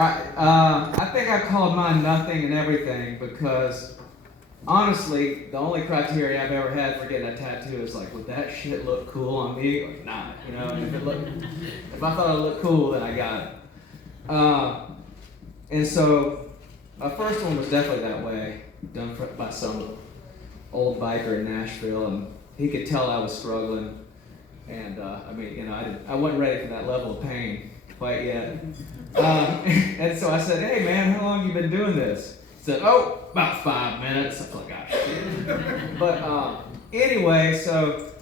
I think I called mine nothing and everything because, honestly, the only criteria I've ever had for getting a tattoo is like, would that shit look cool on me or not? You know, and if I thought it looked cool, then I got it. And so, my first one was definitely that way, done by some old biker in Nashville, and he could tell I was struggling. And I wasn't ready for that level of pain quite yet. And so I said, hey man, how long have you been doing this? He said, oh, about 5 minutes. I was like, gosh. But anyway, so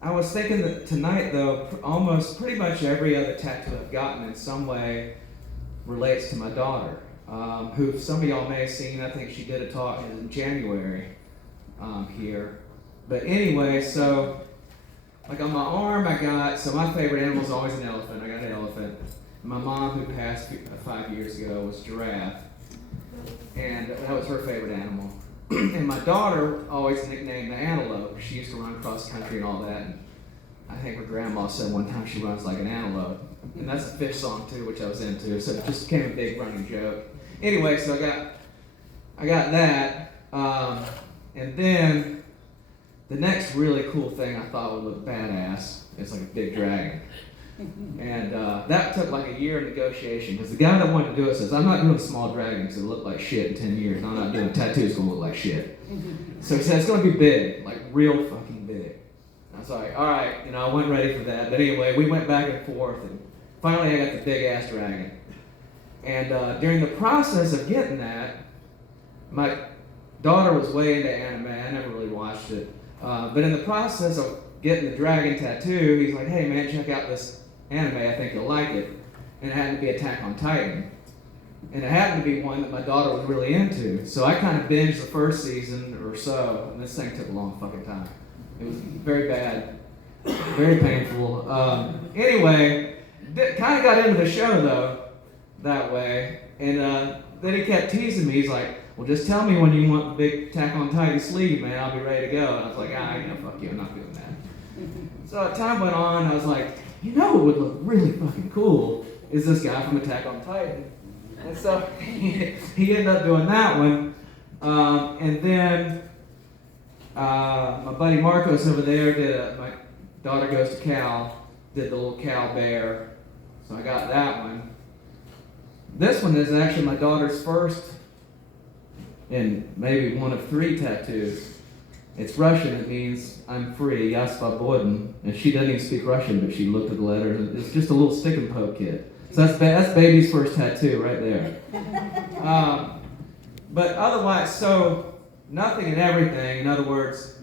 I was thinking that tonight though, almost pretty much every other tattoo I've gotten in some way relates to my daughter, who some of y'all may have seen. I think she did a talk in January here. But anyway, so like on my arm so my favorite animal is always an elephant. I got an elephant. My mom, who passed 5 years ago, was giraffe. And that was her favorite animal. And my daughter always nicknamed the antelope. She used to run cross country and all that. And I think her grandma said one time she runs like an antelope. And that's a fish song too, which I was into. So it just became a big running joke. Anyway, so I got that. And then the next really cool thing I thought would look badass is like a big dragon. And that took like a year of negotiation because the guy that wanted to do it says, I'm not doing a small dragon because it'll look like shit in 10 years. I'm not doing tattoos going to look like shit. So he said, it's going to be big, like real fucking big. I was like, all right, I wasn't ready for that. But anyway, we went back and forth and finally I got the big ass dragon. And during the process of getting that, my daughter was way into anime. I never really watched it. But in the process of getting the dragon tattoo, he's like, hey man, check out this anime, I think you'll like it. And it happened to be Attack on Titan. And it happened to be one that my daughter was really into. So I kind of binged the first season or so, and this thing took a long fucking time. It was very bad, very painful. Anyway, kind of got into the show though, that way. And then he kept teasing me. He's like, well, just tell me when you want the big Attack on Titan sleeve, man. I'll be ready to go. And I was like, fuck you, I'm not doing that. So as time went on, I was like, what would look really fucking cool is this guy from Attack on Titan. And so he ended up doing that one. And then my buddy Marcos over there my daughter goes to Cal, did the little cow bear. So I got that one. This one is actually my daughter's first and maybe one of 3 tattoos. It's Russian. It means I'm free, ya svobodен. And she doesn't even speak Russian, but she looked at the letter. It's just a little stick and poke kit. So that's baby's first tattoo right there. But otherwise, so nothing and everything. In other words,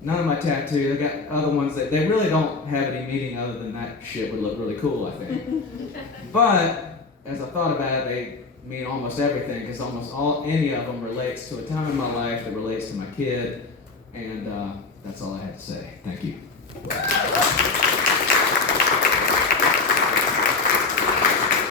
none of my tattoos. I got other ones that they really don't have any meaning other than that shit would look really cool, I think. But as I thought about it, they mean almost everything because any of them relates to a time in my life that relates to my kid. And that's all I have to say. Thank you.